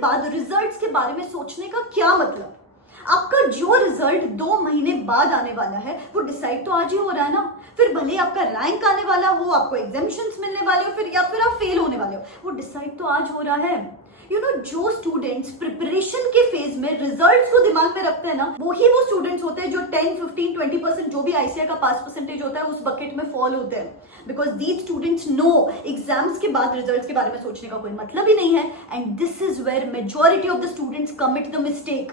बाद रिजल्ट्स के बारे में सोचने का क्या मतलब? आपका जो रिजल्ट 2 महीने बाद आने वाला है वो डिसाइड तो आज ही हो रहा है ना। फिर भले आपका रैंक आने वाला हो, आपको एग्जामिशंस मिलने वाले हो, फिर आप फेल होने वाले हो, वो डिसाइड तो आज हो रहा है। जो स्टूडेंट्स प्रिपरेशन के फेज में रिजल्ट्स को दिमाग में रखते हैं ना, वो स्टूडेंट्स होते हैं जो 10, 15, 20% जो भी आईसीआई का पास परसेंटेज होता है उस बकेट में फॉल होते हैं। Because these students know exams के बाद रिजल्ट्स के बारे में सोचने का कोई मतलब ही नहीं है, and this is where majority of the students commit the mistake.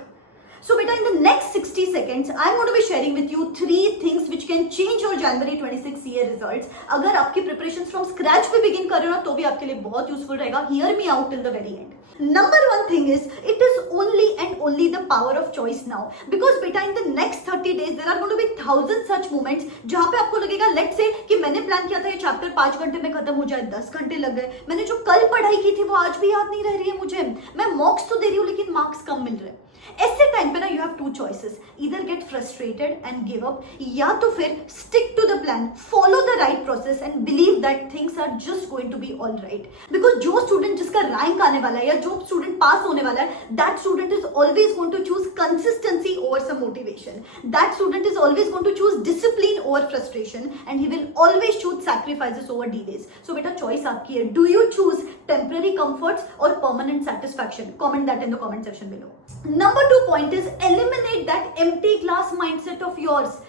So beta, in the next 60 seconds, I'm going to be sharing with you 3 things which can change your January 26 CA results. अगर आपकी preparations from scratch पे begin कर रहे हो ना, तो भी आपके लिए बहुत useful रहेगा. Hear me out till the very end. Number one thing is, it is only and only the power of choice now. Because beta, in the next 30 days, there are going to be 1000 such moments जहाँ पे आपको लगेगा, let's say कि मैंने plan किया था ये chapter 5 घंटे में खत्म हो जाए, 10 घंटे लग गए. मैंने जो कल पढ़ाई की थी वो आज भी याद नहीं रह रही है मुझे. मैं मॉक्स तो दे रही हूँ लेकिन मार्क्स कम मिल रहे हैं. ऐसे टाइम पे ना you have 2 choices, either get frustrated and give up, या तो फिर stick to the plan, follow the right process and believe that things are just going to be all right. Because जो student जिसका rank आने वाला है या जो स्टूडेंट पास होने वाला है, that student is always going to choose consistency over some motivation. That student is always going to choose discipline over frustration, and he will always choose sacrifices over delays. So बेटा, choice आपकी है. Do you choose temporary comforts or permanent satisfaction? Comment that in the comment section below. Number 2 point is, eliminate that empty class mindset of yours.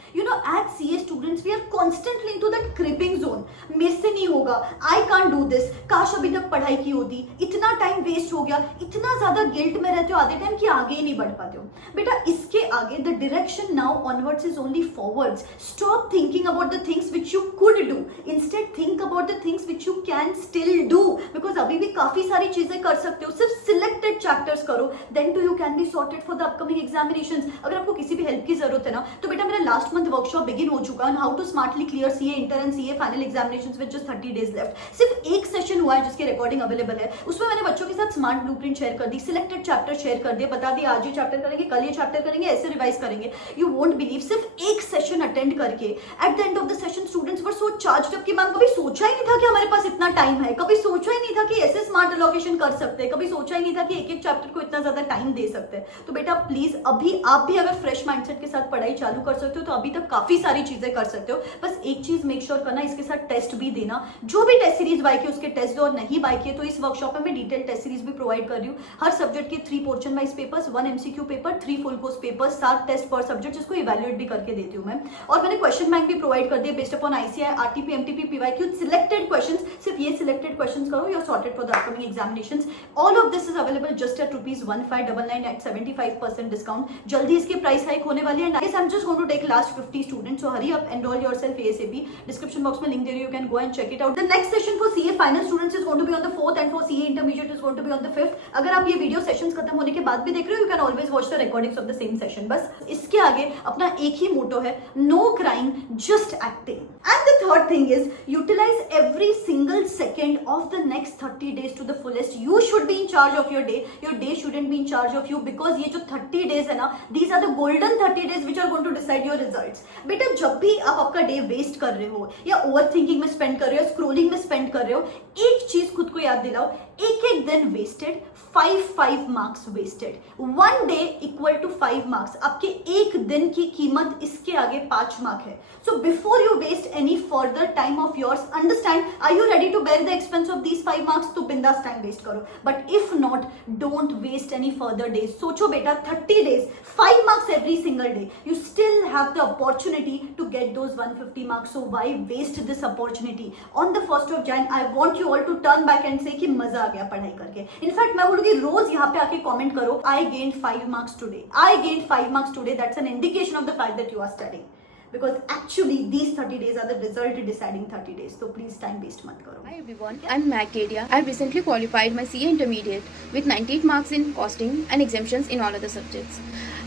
As CA students, we are constantly into that creeping zone. मेरे से नहीं होगा, I can't do this. काश अभी तक पढ़ाई की होती, इतना टाइम वेस्ट हो गया, इतना ज्यादा गिल्ट में रहते हो आधे टाइम कि आगे ही नहीं बढ़ पाते हो. बेटा, इसके आगे the direction now onwards is only forwards. Stop thinking about the things which you could do. Instead, think about the things which you can still do. Because अभी भी काफी सारी चीजें कर सकते हो. सिर्फ सिलेक्टेड चैप्टर्स करो, then too you can be sorted for the upcoming examinations. अगर आपको किसी भी हेल्प की जरूरत है ना, तो बेटा मेरा लास्ट मंथ वर्कशॉप बिगिन हो चुका है, how to smartly clear CA inter and CA final examinations with just 30 days left. सिर्फ एक सेशन हुआ है जिसकी रिकॉर्डिंग अवेलेबल है. उसमें मैंने बच्चों के साथ स्मार्ट ब्लूप्रिंट शेयर कर दी, सिलेक्टेड चैप्टर शेयर कर दिए, बता दिया आज ये चैप्टर करेंगे, कल ये चैप्टर करेंगे, ऐसे रिवाइज करेंगे. यू वोंट बिलीव, सिर्फ एक सेशन अटेंड करके at the end of the session students were so charged up कि मैम कभी सोचा ही नहीं था कि हमारे पास इतना टाइम है, कभी सोचा ही नहीं था कि ऐसे स्मार्ट एलोकेशन कर सकते हैं, कभी सोचा ही नहीं था कि एक एक चैप्टर को इतना ज्यादा टाइम दे सकते हैं. तो बेटा प्लीज, अभी आप भी अगर फ्रेश माइंडसेट के साथ पढ़ाई चालू कर सकते हो तो अभी तक काफी सारी चीजें कर सकते हो. बस एक चीज मेक श्योर करना, इसके साथ टेस्ट भी देना. जो भी टेस्ट सीरीज बाय की उसके टेस्ट दो, और नहीं बाय किए तो इस वर्कशॉप में मैं डिटेल टेस्ट सीरीज भी प्रोवाइड कर रही हूँ. हर सब्जेक्ट के 3 portion wise papers, 1 MCQ paper, 3 full course papers, 7 test per subject जिसको इवैल्यूएट भी करके देती हूँ मैं. और मैंने क्वेश्चन बैंक भी प्रोवाइड कर दिया based upon ICI, RTP, MTP, PYQ, selected questions. सिर्फ ये सिलेक्टेड क्वेश्चंस करो, you are sorted for the upcoming examinations. All of this is available just at ₹1599 at 75% discount. जल्दी इसकी प्राइस हाइक होने वाली है. I am just going to take last 50 students, so hurry up, enroll yourself ASAP. Description box में link दे रही हूँ, you can go and check it out. The next session for CA final students is going to be on the 4th and for CA intermediate is going to be on the 5th. अगर आप ये video sessions खत्म होने के बाद भी देख रहे हो, you can always watch the recordings of the same session. बस इसके आगे अपना एक ही मोटो है, no crying, just acting. And the third thing is, utilize every single second of the next 30 days to the fullest. You should be in charge of your day. Your day shouldn't be in charge of you, because ये जो 30 days है ना, these are the golden 30 days which are going to decide your results. बेटा, जब भी आप आपका day waste कर रहे हो या ओवर थिंकिंग में स्पेंड कर रहे हो, स्क्रोलिंग में स्पेंड कर रहे हो, एक चीज खुद को याद दिलाओ, एक दिन wasted, 5 marks wasted. 1 day equal to 5 marks. आपके एक दिन की कीमत इसके आगे 5 मार्क है. So before you waste any further time of yours, understand, are you ready to bear the expense of these 5 marks? तो बिंदास टाइम वेस्ट करो. But if not, don't waste any further days. सोचो बेटा, 30 days, 5 marks every single day. You still have the opportunity to get those 150 marks. So why waste this opportunity? On the 1st of Jan, I want you all to turn back and say कि मजा आ गया पढ़ाई करके. In fact मैं बोलूंगी रोज यहाँ पे आके कमेंट करो, I gained 5 marks today. I gained 5 marks today. That's an indication of the fact that you are studying. Because actually these 30 days are the result deciding 30 days. So please time waste मत करो. Hi everyone, I'm Magdadia. I've recently qualified my CA intermediate with 98 marks in costing and exemptions in all other subjects.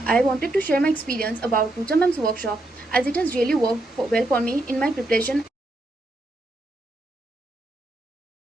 I wanted to share my experience about Pooja ma'am's workshop, as it has really worked well for me in my preparation